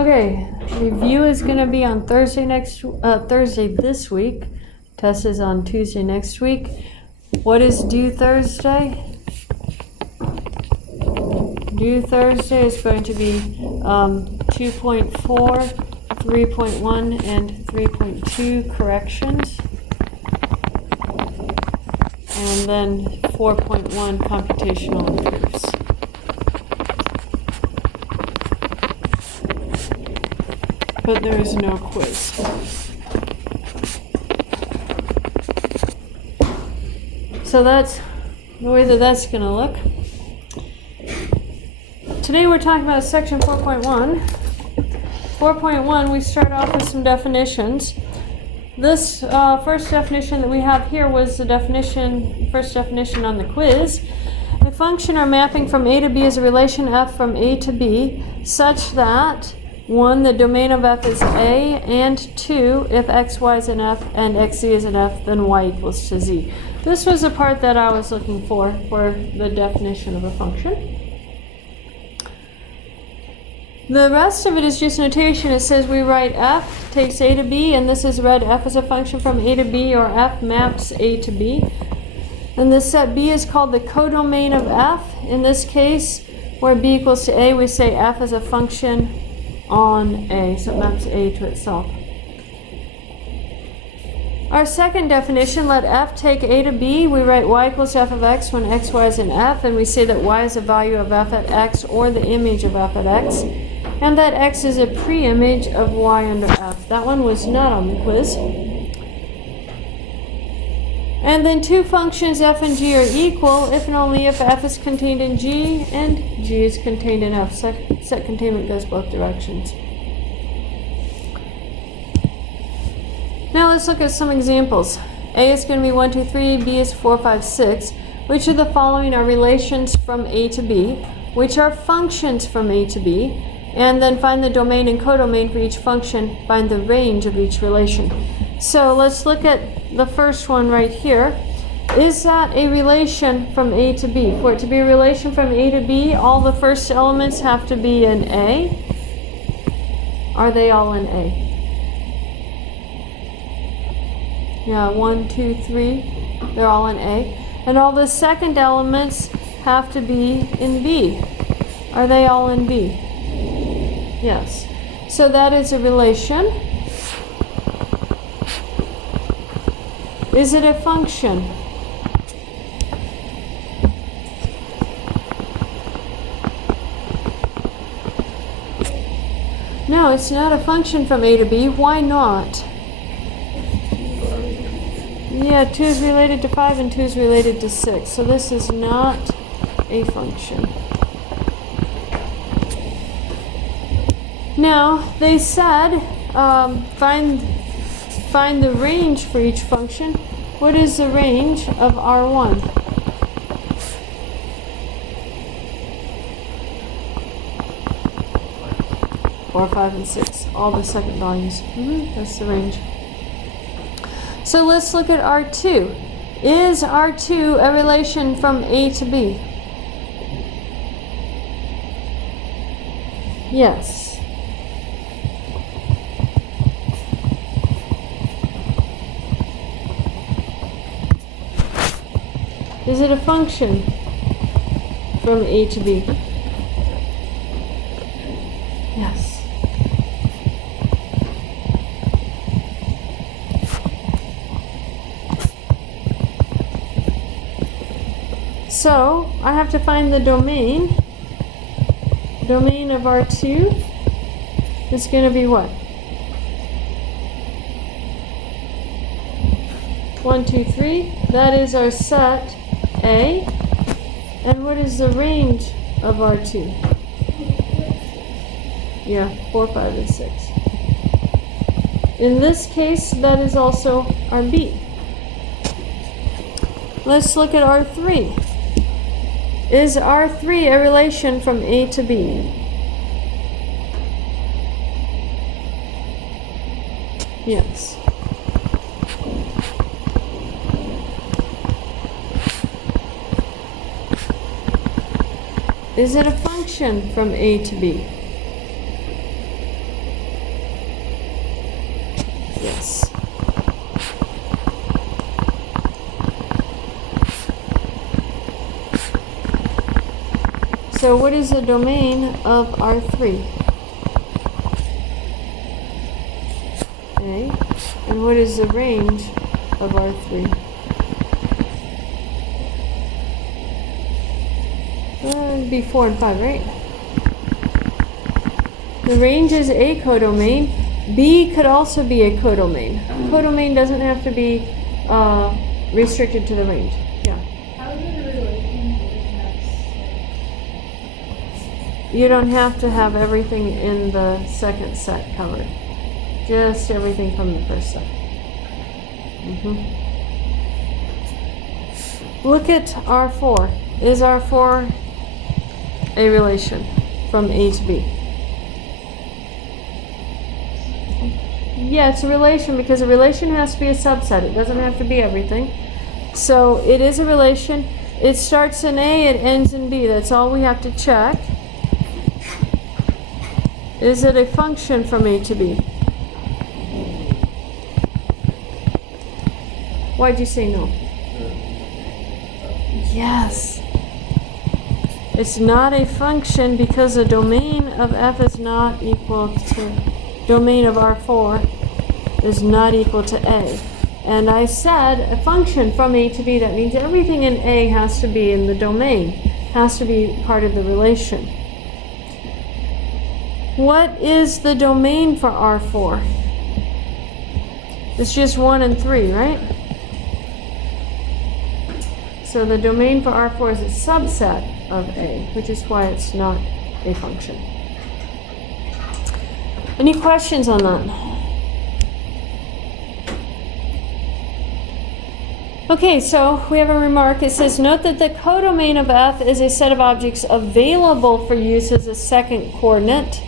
Okay, review is going to be on Thursday this week. Test is on Tuesday next week. What is due Thursday? Due Thursday is going to be 2.4, 3.1, and 3.2 corrections. And then 4.1 computational proofs. But there is no quiz. So that's the way that's going to look. Today we're talking about section 4.1. 4.1, we start off with some definitions. This first definition that we have here was the first definition on the quiz. A function or mapping from A to B is a relation f from A to B such that 1, the domain of f is A, and 2, if x, y is in f and x, z is in f, then y equals to z. This was the part that I was looking for the definition of a function. The rest of it is just notation. It says we write f takes A to B, and this is read f as a function from A to B, or f maps A to B. And this set B is called the codomain of f. In this case, where B equals to A, we say f is a function on A, so it maps A to itself. Our second definition, let f take A to B. We write y equals to f of x when x, y is in f, and we say that y is a value of f at x, or the image of f at x, and that x is a pre-image of y under f. That one was not on the quiz. And then two functions f and g are equal if and only if f is contained in g and g is contained in f. Set containment goes both directions. Now let's look at some examples. A is going to be 1, 2, 3, B is 4, 5, 6. Which of the following are relations from A to B? Which are functions from A to B? And then find the domain and codomain for each function. Find the range of each relation. So let's look at the first one right here. Is that a relation from A to B? For it to be a relation from A to B, all the first elements have to be in A. Are they all in A? Yeah, 1, 2, 3. They're all in A. And all the second elements have to be in B. Are they all in B? Yes. So that is a relation. Is it a function? No, it's not a function from A to B. Why not? Yeah, 2 is related to 5 and 2 is related to 6. So this is not a function. Now, they said find the range for each function. What is the range of R1? Four, 5, and 6. All the second values. That's the range. So let's look at R2. Is R2 a relation from A to B? Yes. Is it a function from A to B? Yes. So I have to find the domain. Domain of R2 is going to be what? 1, 2, 3. That is our set A. And what is the range of R2? Yeah, 4, 5, and 6. In this case, that is also our B. Let's look at R3. Is R3 a relation from A to B? Yes. Is it a function from A to B? Yes. So what is the domain of R3? A. And what is the range of R3? It'd be 4 and 5, right? The range is a codomain. B could also be a codomain. Codomain doesn't have to be restricted to the range. Yeah. How is it a relation to You don't have to have everything in the second set covered. Just everything from the first set. Look at R4. Is R4 a relation from A to B? Yeah, it's a relation because a relation has to be a subset. It doesn't have to be everything. So it is a relation. It starts in A, it ends in B. That's all we have to check. Is it a function from A to B? Why'd you say no? Yes. It's not a function because the domain of F is not equal to domain of R4 is not equal to A. And I said a function from A to B, that means everything in A has to be in the domain, has to be part of the relation. What is the domain for R4? It's just 1 and 3, right? So the domain for R4 is a subset of A, which is why it's not a function. Any questions on that? Okay, so we have a remark. It says, note that the codomain of F is a set of objects available for use as a second coordinate,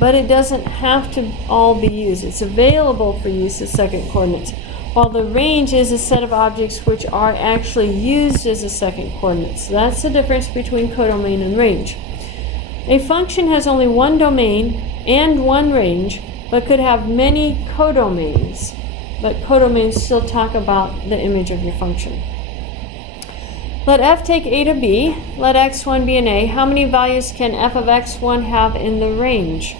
but it doesn't have to all be used. It's available for use as second coordinates, while the range is a set of objects which are actually used as a second coordinate. So that's the difference between codomain and range. A function has only one domain and one range, but could have many codomains. But codomains still talk about the image of your function. Let f take a to b, let x1 be an a. How many values can f of x1 have in the range?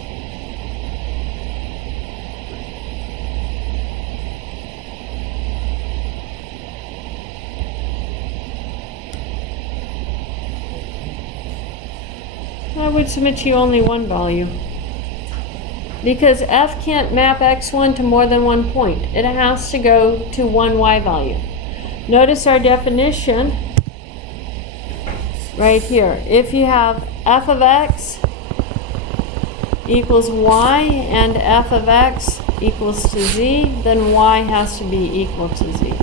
I would submit to you only one value. Because f can't map x1 to more than one point. It has to go to one y value. Notice our definition right here. If you have f of x equals y and f of x equals to z, then y has to be equal to z.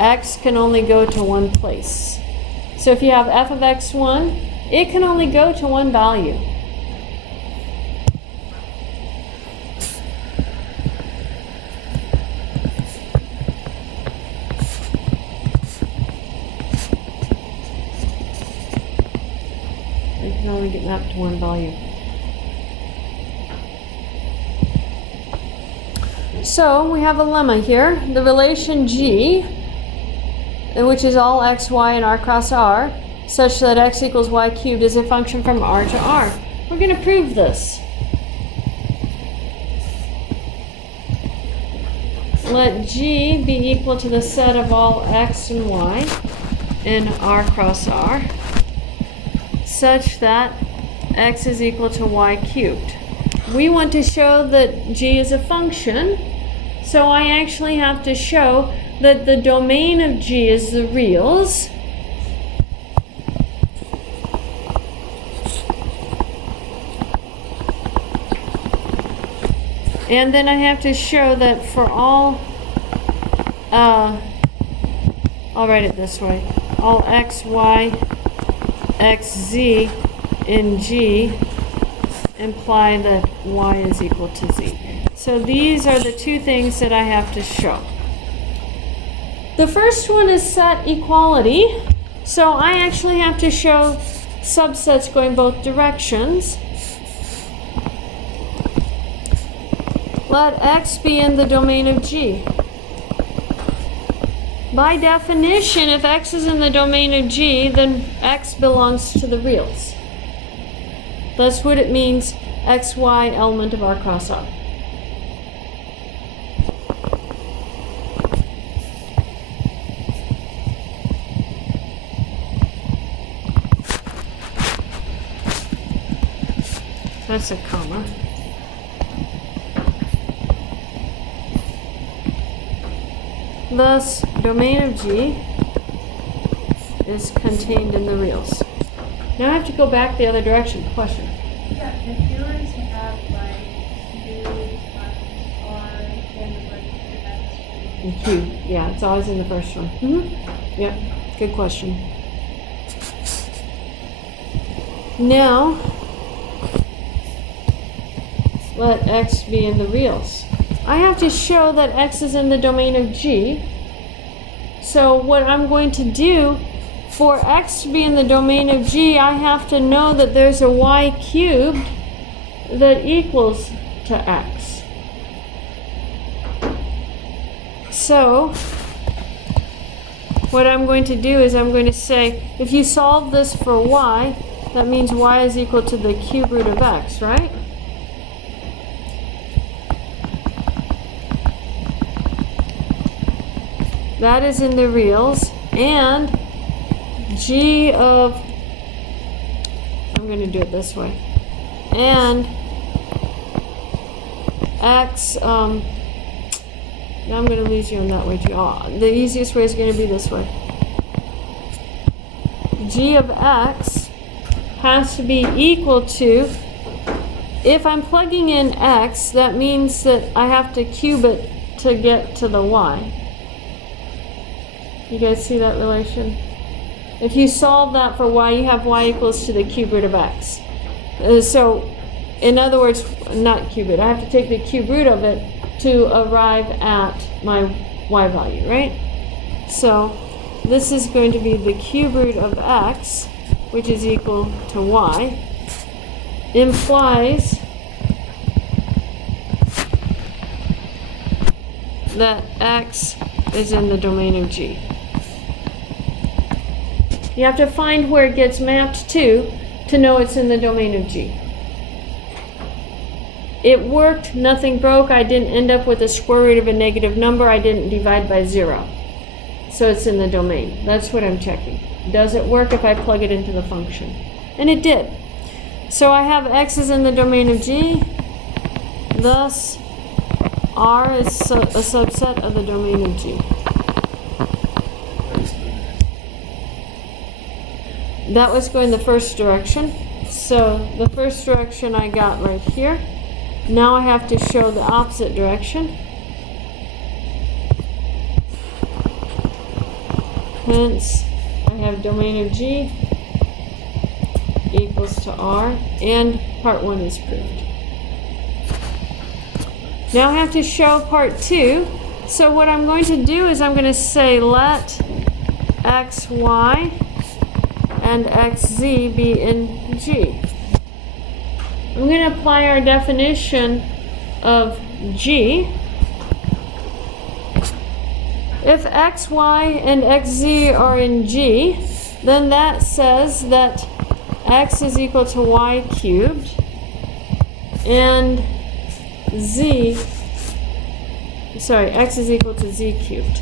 X can only go to one place. So if you have f of x1, it can only go to one value. It can only get mapped to one value. So we have a lemma here. The relation G, which is all x, y, and r cross r, such that x equals y cubed is a function from R to R. We're going to prove this. Let G be equal to the set of all x and y in R cross R, such that x is equal to y cubed. We want to show that G is a function, so I actually have to show that the domain of G is the reals, and then I have to show that for all, I'll write it this way, all x, y, x, z in G imply that y is equal to z. So these are the two things that I have to show. The first one is set equality. So I actually have to show subsets going both directions. let x be in the domain of G. By definition, if x is in the domain of G, then x belongs to the reals. That's what it means, xy element of R cross R. That's a comma. Thus, domain of G is contained in the reals. Now I have to go back the other direction. Question. Yeah, if you were to have like Q R and like And Q. Yeah, it's always in the first one. Yep. Good question. Now, let x be in the reals. I have to show that x is in the domain of G. So what I'm going to do, for x to be in the domain of G, I have to know that there's a y cubed that equals to x. So what I'm going to do is I'm going to say, if you solve this for y, that means y is equal to the cube root of x, right? That is in the reals, and G of, I'm going to do it this way, and x, now I'm going to lose you on that way too. The easiest way is going to be this way. G of x has to be equal to, if I'm plugging in x, that means that I have to cube it to get to the y. You guys see that relation? If you solve that for y, you have y equals to the cube root of x. So, in other words, not cube it. I have to take the cube root of it to arrive at my y value, right? So, this is going to be the cube root of x, which is equal to y, implies that x is in the domain of G. You have to find where it gets mapped to know it's in the domain of G. It worked, nothing broke. I didn't end up with a square root of a negative number. I didn't divide by 0. So it's in the domain. That's what I'm checking. Does it work if I plug it into the function? And it did. So I have x is in the domain of G. Thus, R is a subset of the domain of G. That was going the first direction. So the first direction I got right here. Now I have to show the opposite direction. Hence, I have domain of G equals to R, and part 1 is proved. Now I have to show part 2. So what I'm going to do is I'm going to say let xy and xz be in G. I'm going to apply our definition of G. If xy and xz are in G, then that says that x is equal to y cubed and x is equal to z cubed.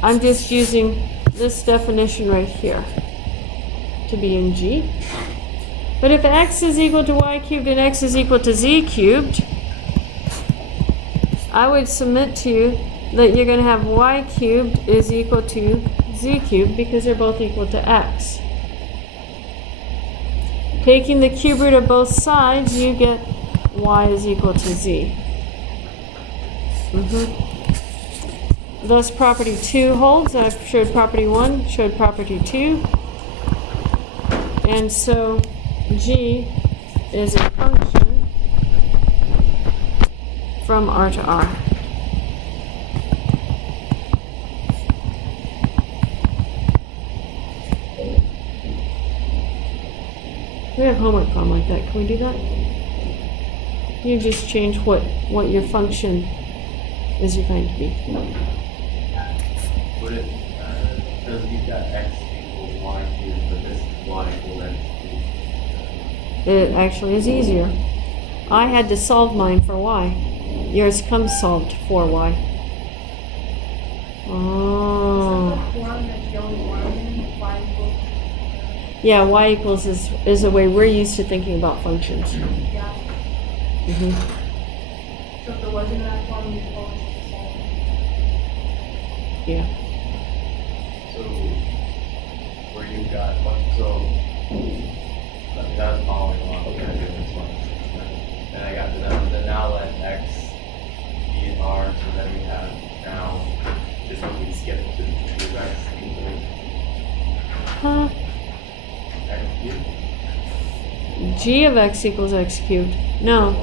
I'm just using this definition right here to be in G. But if x is equal to y cubed and x is equal to z cubed, I would submit to you that you're going to have y cubed is equal to z cubed because they're both equal to x. Taking the cube root of both sides, you get y is equal to z. Thus property 2 holds. I've showed property 1, showed property 2. And so G is a function from R to R. We have a homework problem like that. Can we do that? You just change what your function is going to be. Would it, because you've got x equals y cubed, but this is y equals x cubed. It actually is easier. I had to solve mine for y. Yours comes solved for y. Oh. The form that you only learn, y equals, Yeah, y equals is a way we're used to thinking about functions. yeah. Hmm. So if there wasn't that form, you'd always have to solve it. Yeah. So, where you've got, what, so, that was following along, okay, I did this one. Then I got to then now let x be in R, so then we have now, just what we skipped to x equals Huh? x cubed. G of x equals x cubed. No.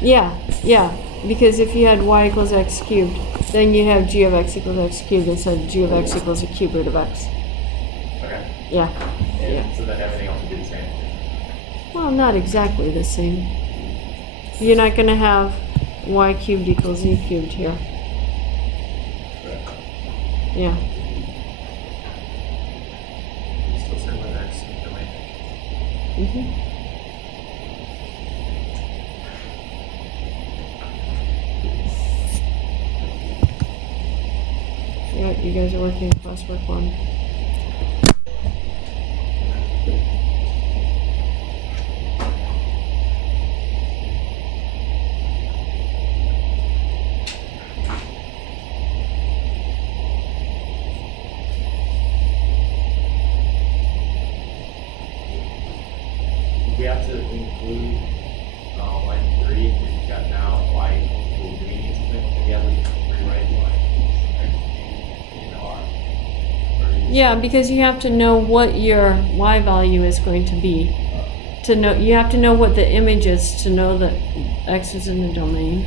Yeah. Because if you had y equals x cubed, then you have g of x equals x cubed instead of g of x equals a cube root of x. Okay. Yeah. And so then everything else would be the same. Well, not exactly the same. You're not going to have y cubed equals z cubed here. Correct. Yeah. Still sitting with x in the domain. Mm-hmm. Yeah, you guys are working classwork 1. We have to include line 3, because you've got now y equals, do we need to put together to rewrite y equals x in R? Or you Yeah, because you have to know what your y value is going to be. To know, you have to know what the image is to know that x is in the domain.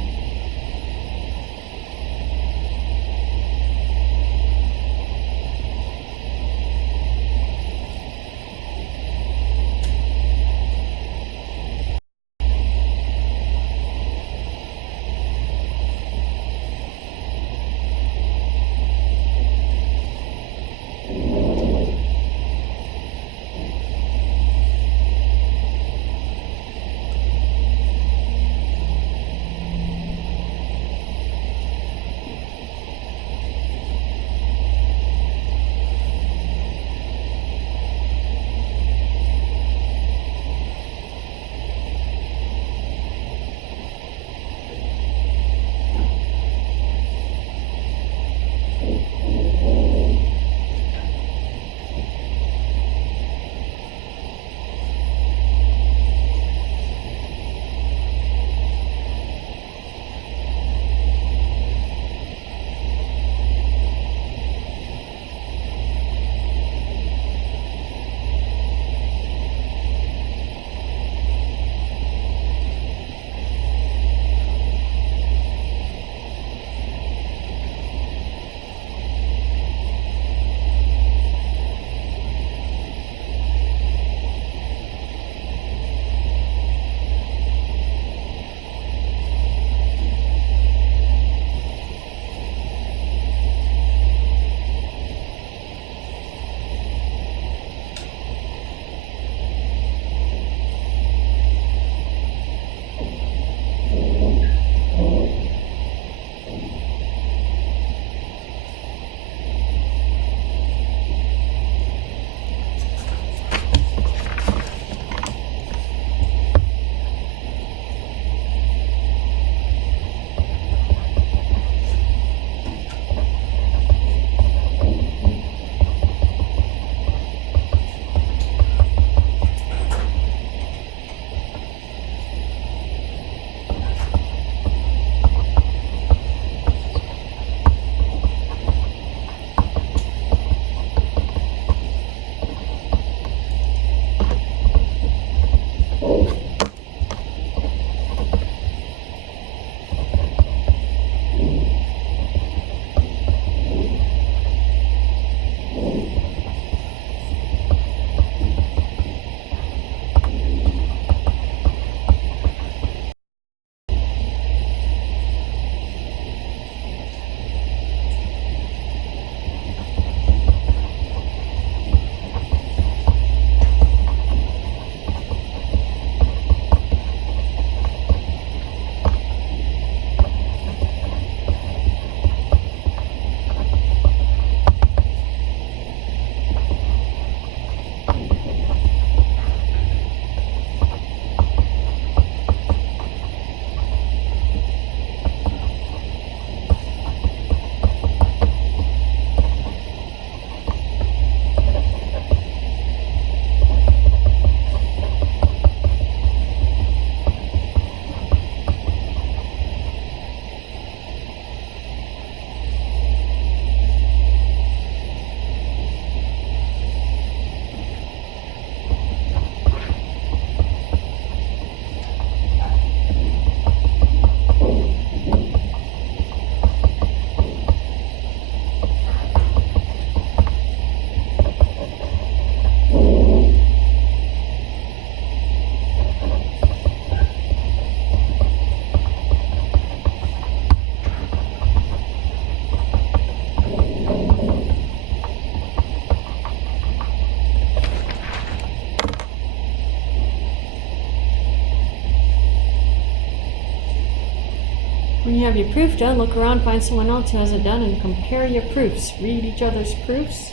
When you have your proof done, look around, find someone else who has it done, and compare your proofs. Read each other's proofs,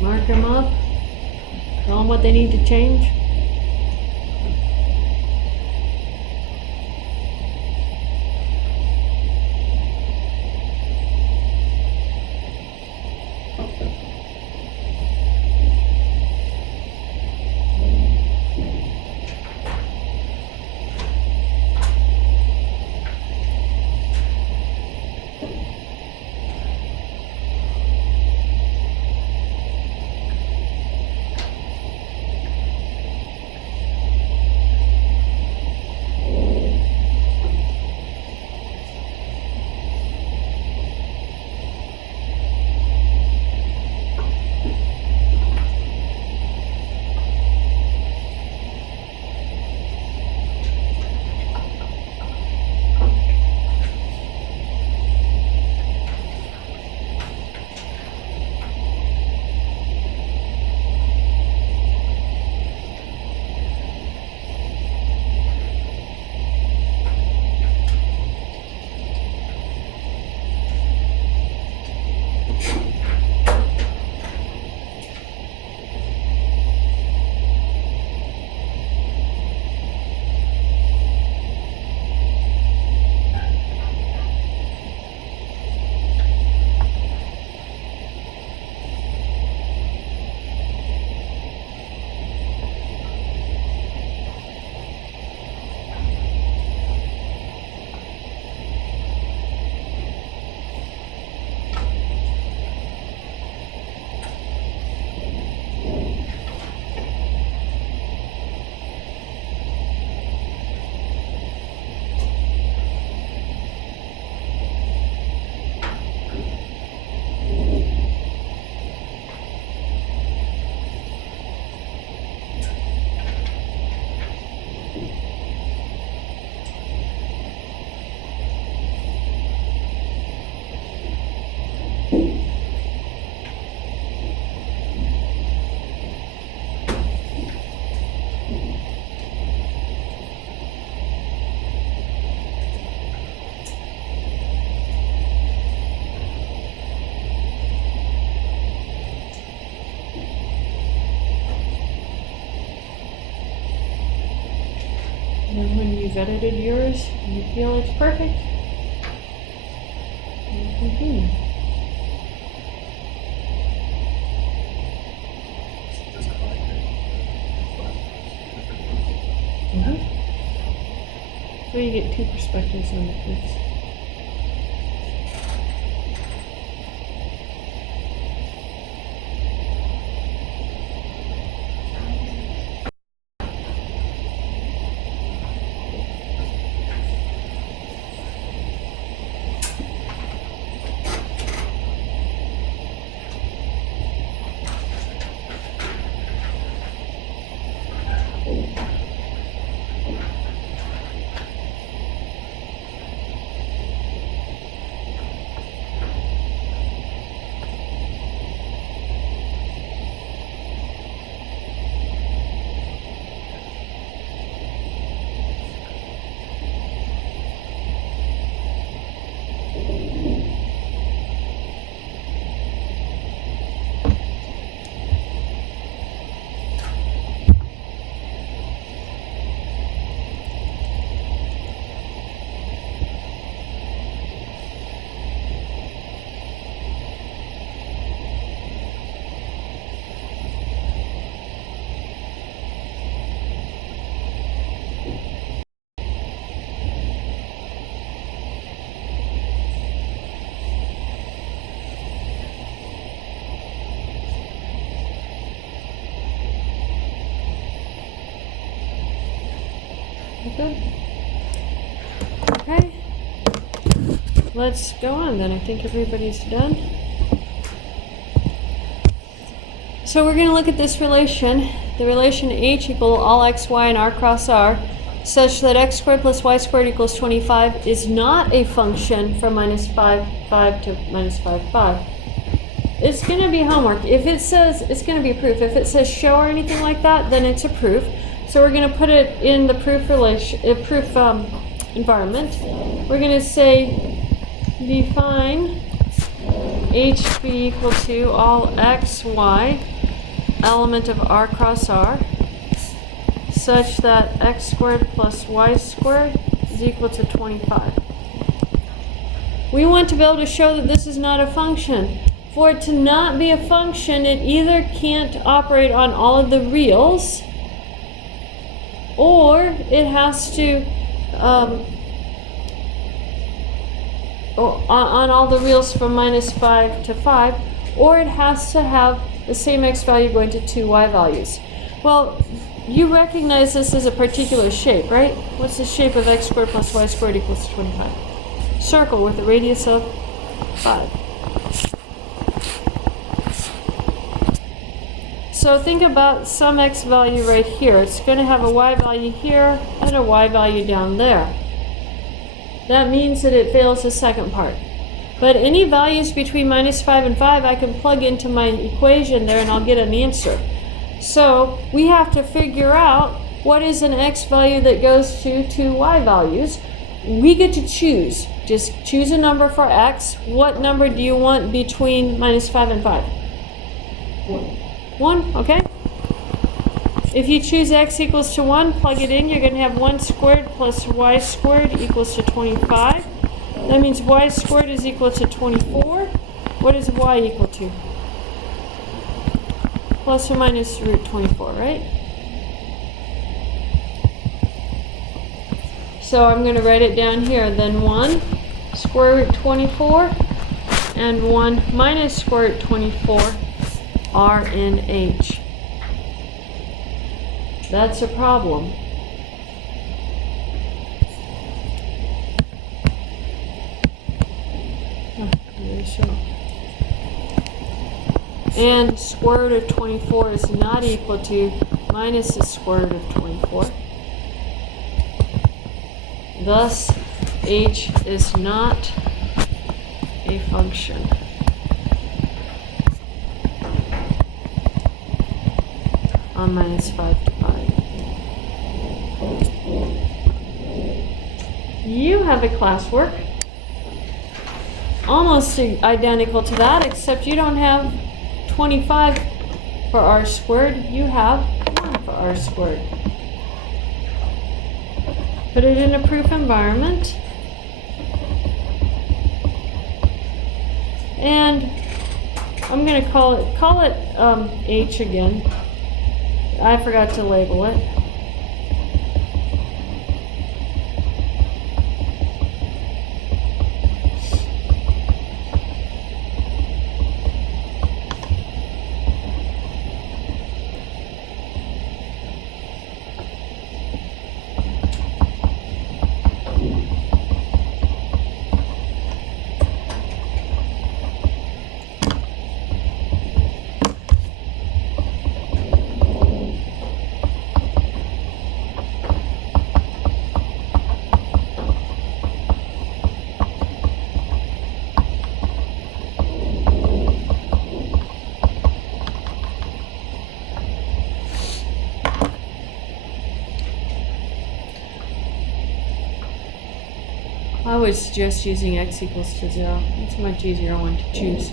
mark them up, tell them what they need to change. And when you've edited yours, and you feel it's perfect, you continue. So you get two perspectives on the proofs. Okay. Okay. Let's go on then. I think everybody's done. So we're going to look at this relation, the relation h equal all x, y, and r cross r, such that x squared plus y squared equals 25 is not a function from minus 5, 5 to minus 5, 5. It's going to be homework. If it says, it's going to be a proof. If it says show or anything like that, then it's a proof. So we're going to put it in the proof environment. We're going to say define h be equal to all x, y, element of r cross r, such that x squared plus y squared is equal to 25. We want to be able to show that this is not a function. For it to not be a function, it either can't operate on all of the reals, or it has to, on all the reals from -5 to 5, or it has to have the same x value going to two y values. Well, you recognize this as a particular shape, right? What's the shape of x squared plus y squared equals 25? Circle with a radius of 5. So think about some x value right here. It's going to have a y value here and a y value down there. That means that it fails the second part. But any values between -5 and 5, I can plug into my equation there and I'll get an answer. So we have to figure out what is an x value that goes to two y values. We get to choose. Just choose a number for x. What number do you want between -5 and 5? 1, okay? If you choose x equals to 1, plug it in. You're going to have 1 squared plus y squared equals to 25. That means y squared is equal to 24. What is y equal to? Plus or minus root 24, right? So I'm going to write it down here. Then 1 square root 24 and 1 minus square root 24 are in h. That's a problem. And square root of 24 is not equal to minus the square root of 24. Thus, h is not a function. On -5 to 5. You have a classwork almost identical to that, except you don't have 25 for r squared, you have 1 for r squared. Put it in a proof environment. And I'm going to call it h again. I forgot to label it. I would suggest using x equals to 0. It's a much easier one to choose.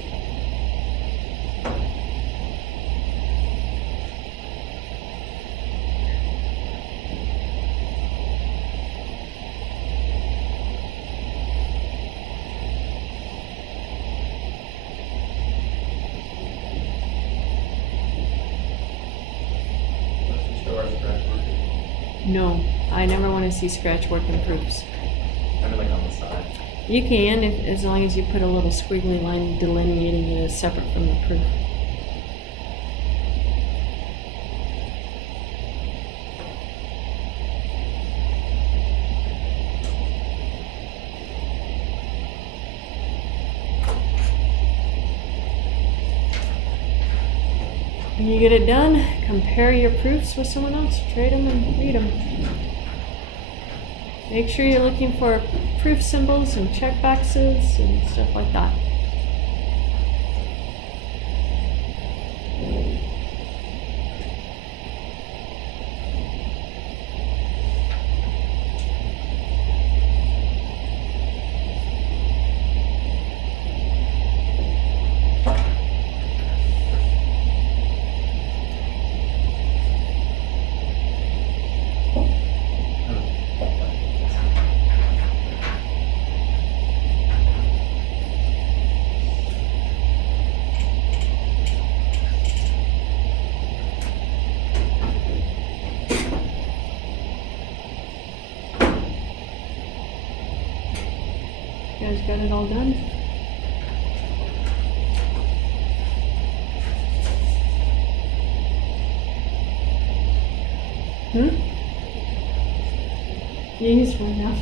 No, I never want to see scratch work in proofs. Kind of like on the side. You can, as long as you put a little squiggly line delineating it as separate from the proof. When you get it done, compare your proofs with someone else, trade them and read them. Make sure you're looking for proof symbols and check boxes and stuff like that. guys got it all done? You used one now.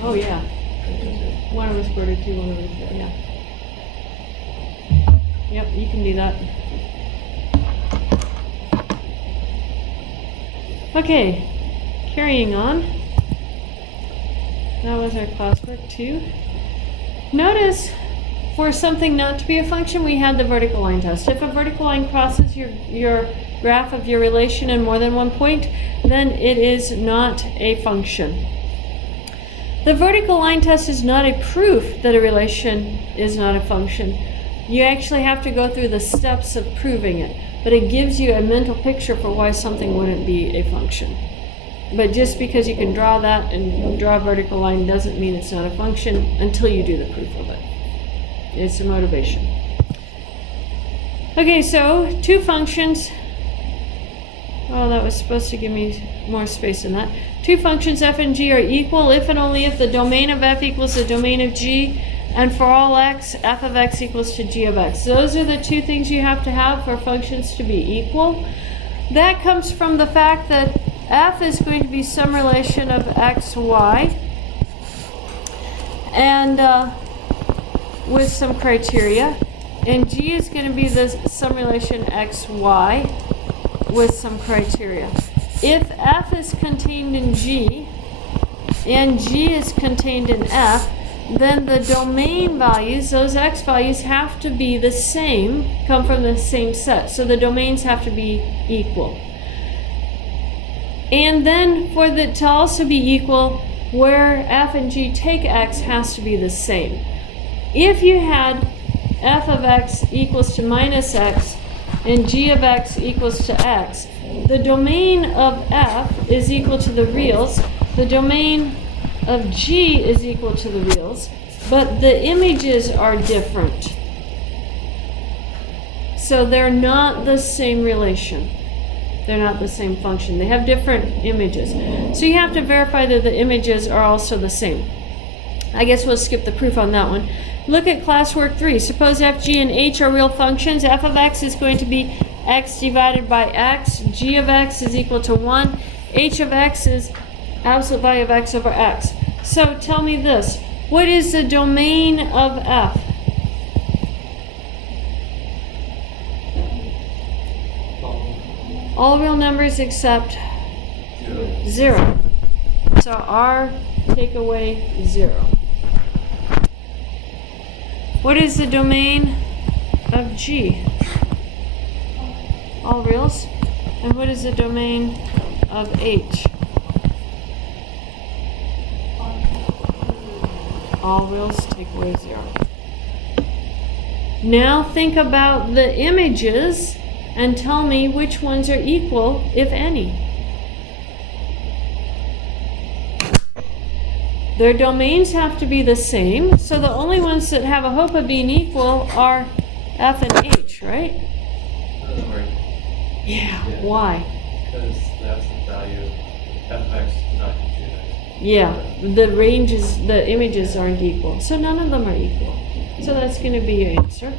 Oh, yeah. One of us quoted two, one of us, yeah. Yep, you can do that. Okay, carrying on. That was our classwork 2. Notice, for something not to be a function, we had the vertical line test. If a vertical line crosses your graph of your relation in more than one point, then it is not a function. The vertical line test is not a proof that a relation is not a function. You actually have to go through the steps of proving it, but it gives you a mental picture for why something wouldn't be a function. But just because you can draw that and draw a vertical line doesn't mean it's not a function until you do the proof of it. It's a motivation. Okay, so 2 functions. Oh, that was supposed to give me more space than that. 2 functions f and g are equal if and only if the domain of f equals the domain of g, and for all x, f of x equals to g of x. Those are the 2 things you have to have for functions to be equal. That comes from the fact that f is going to be some relation of x, y, and with some criteria, and g is going to be some relation x, y with some criteria. If f is contained in g and g is contained in f, then the domain values, those x values, have to be the same, come from the same set. So the domains have to be equal. And then for it to also be equal, where f and g take x has to be the same. If you had f of x equals to minus x and g of x equals to x, the domain of f is equal to the reals, the domain of g is equal to the reals, but the images are different. So they're not the same relation. They're not the same function. They have different images. So you have to verify that the images are also the same. I guess we'll skip the proof on that one. Look at classwork 3. Suppose f, g, and h are real functions. F of x is going to be x divided by x. G of x is equal to 1. H of x is absolute value of x over x. So tell me this. What is the domain of f? All real numbers except 0. So R take away 0. What is the domain of G? All reals. And what is the domain of H? All reals, take away 0. Now think about the images and tell me which ones are equal, if any. Their domains have to be the same, so the only ones that have a hope of being equal are f and h, right? Yeah, why? Because that's the value of fx not gx. Yeah, the ranges, the images aren't equal, so none of them are equal. So that's going to be your answer.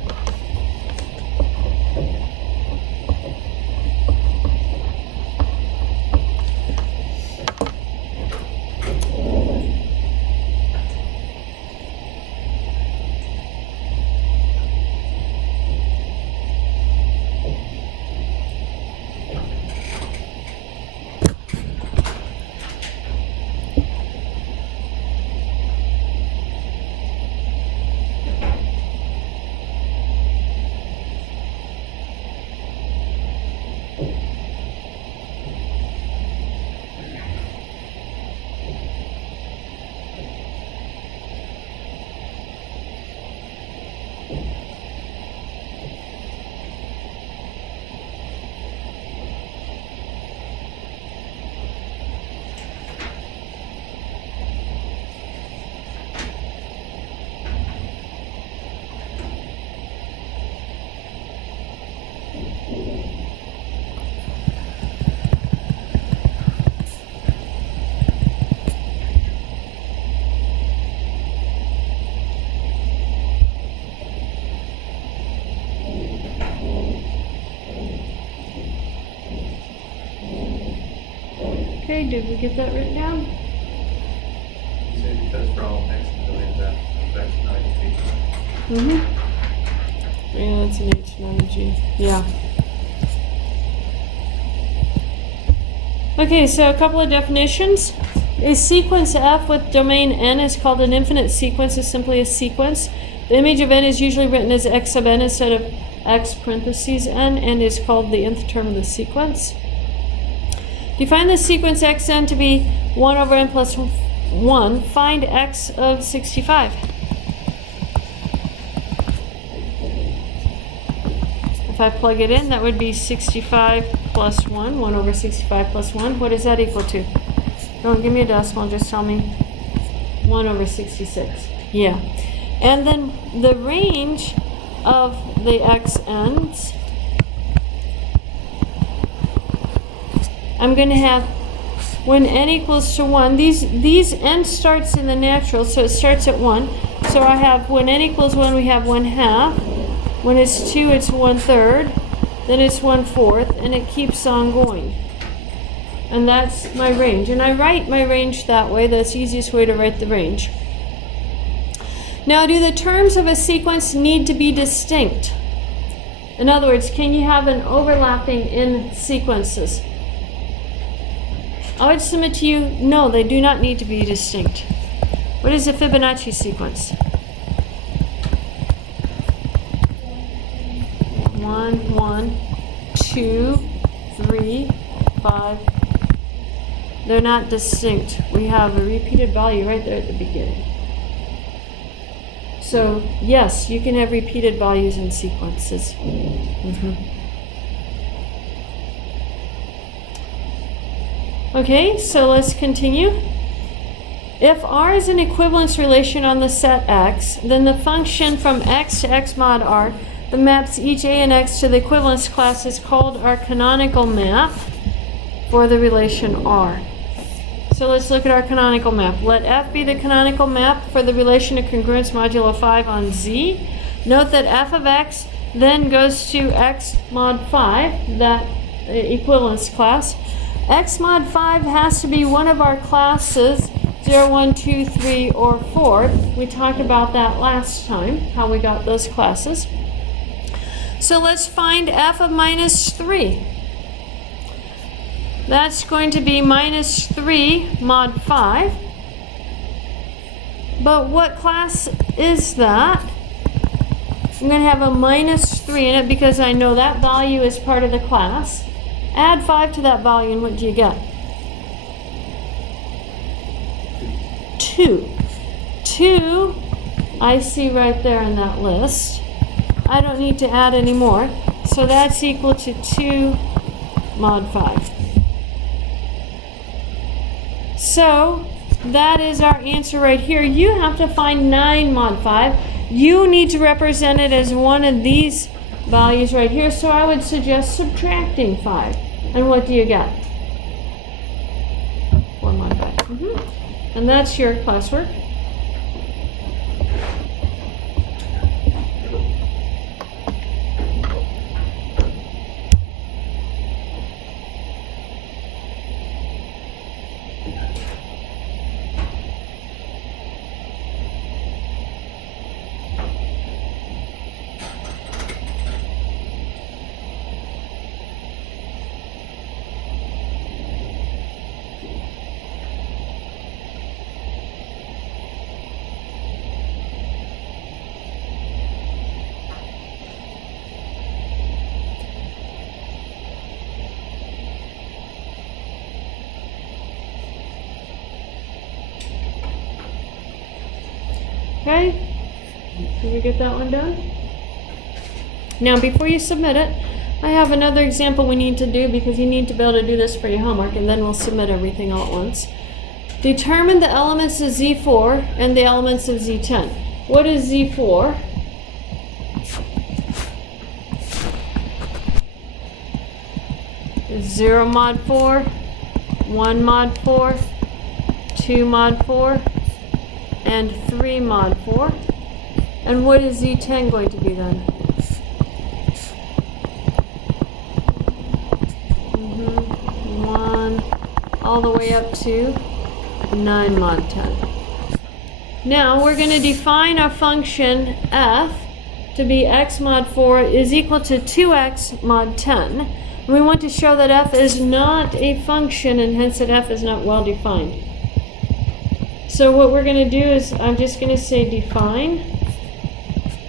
Okay, did we get that written down? You say because for all x millions that affects 90 feet. Mm-hmm. Yeah, that's an H, not a G. Yeah. Okay, so a couple of definitions. A sequence F with domain n is called an infinite sequence, is simply a sequence. The image of n is usually written as x sub n instead of x parentheses n and is called the nth term of the sequence. Define the sequence xn to be 1 over n plus 1. Find x of 65. If I plug it in, that would be 65 plus 1. 1 over 65 plus 1. What is that equal to? Don't give me a decimal, just tell me 1 over 66. Yeah. And then the range of the xn's, I'm going to have when n equals to 1, these n starts in the natural, so it starts at 1. So I have when n equals 1, we have 1/2. When it's 2, it's 1/3. Then it's 1/4, and it keeps on going. And that's my range. And I write my range that way. That's the easiest way to write the range. Now, do the terms of a sequence need to be distinct? In other words, can you have an overlapping in sequences? I would submit to you, no, they do not need to be distinct. What is a Fibonacci sequence? 1, 1, 2, 3, 5. They're not distinct. We have a repeated value right there at the beginning. So, yes, you can have repeated values in sequences. Okay, so let's continue. If R is an equivalence relation on the set X, then the function from X to X mod R that maps each A and X to the equivalence class is called our canonical map for the relation R. So let's look at our canonical map. Let F be the canonical map for the relation of congruence modulo 5 on Z. Note that F of X then goes to X mod 5, that equivalence class. X mod 5 has to be one of our classes 0, 1, 2, 3, or 4. We talked about that last time, how we got those classes. So let's find F of minus 3. That's going to be minus 3 mod 5. But what class is that? I'm going to have a minus 3 in it because I know that value is part of the class. Add 5 to that value, and what do you get? 2. 2, I see right there in that list. I don't need to add any more. So that's equal to 2 mod 5. So that is our answer right here. You have to find 9 mod 5. You need to represent it as one of these values right here. So I would suggest subtracting 5. And what do you get? 4 mod 5. And that's your classwork. Okay, did we get that one done? Now, before you submit it, I have another example we need to do because you need to be able to do this for your homework, and then we'll submit everything all at once. Determine the elements of Z4 and the elements of Z10. What is Z4? It's 0 mod 4, 1 mod 4, 2 mod 4, and 3 mod 4. And what is Z10 going to be then? 1, all the way up to 9 mod 10. Now we're going to define our function f to be x mod 4 is equal to 2x mod 10. We want to show that f is not a function and hence that f is not well defined. So what we're going to do is I'm just going to say define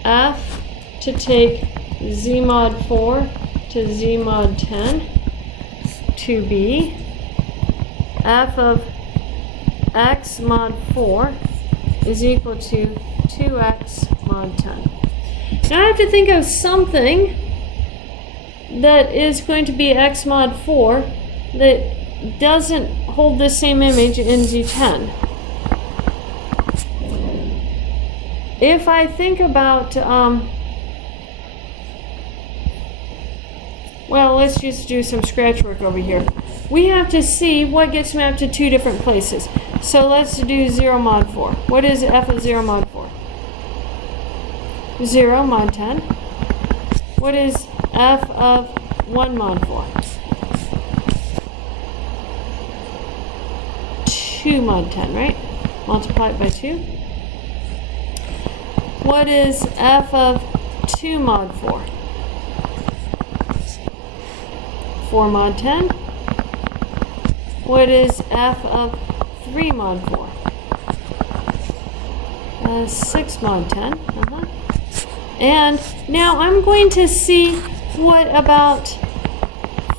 f to take z mod 4 to z mod 10 to be f of x mod 4 is equal to 2x mod 10. Now I have to think of something that is going to be x mod 4 that doesn't hold the same image in Z10. If I think about, well, let's just do some scratch work over here. We have to see what gets mapped to two different places. So let's do 0 mod 4. What is f of 0 mod 4? 0 mod 10. What is f of 1 mod 4? 2 mod 10, right? Multiply it by 2. What is f of 2 mod 4? 4 mod 10. What is f of 3 mod 4? 6 mod 10. And now I'm going to see what about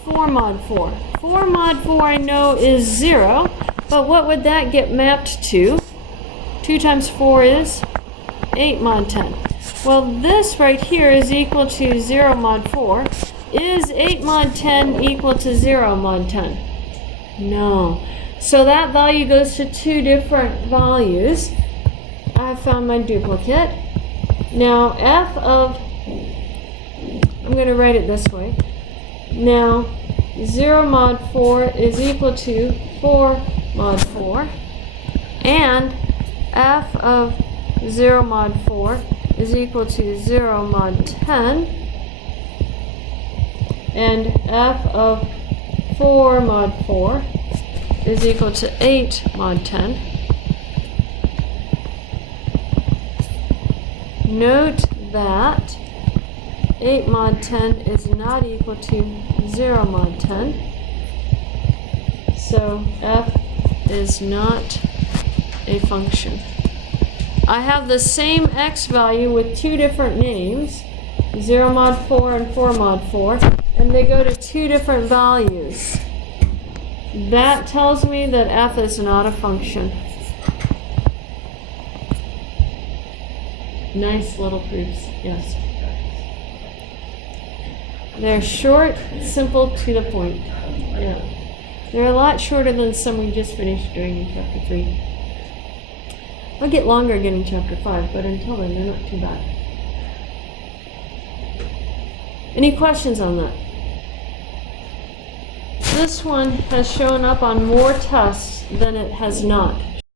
4 mod 4. 4 mod 4 I know is 0, but what would that get mapped to? 2 times 4 is 8 mod 10. Well, this right here is equal to 0 mod 4. Is 8 mod 10 equal to 0 mod 10? No. So that value goes to two different values. I found my duplicate. Now f of, I'm going to write it this way. Now 0 mod 4 is equal to 4 mod 4. And f of 0 mod 4 is equal to 0 mod 10. And f of 4 mod 4 is equal to 8 mod 10. Note that 8 mod 10 is not equal to 0 mod 10. So f is not a function. I have the same x value with two different names, 0 mod 4 and 4 mod 4, and they go to two different values. That tells me that f is not a function. Nice little proofs, yes. They're short, simple, to the point. Yeah. They're a lot shorter than some we just finished doing in chapter 3. They'll get longer again in chapter 5, but until then, they're not too bad. Any questions on that? This one has shown up on more tests than it has not.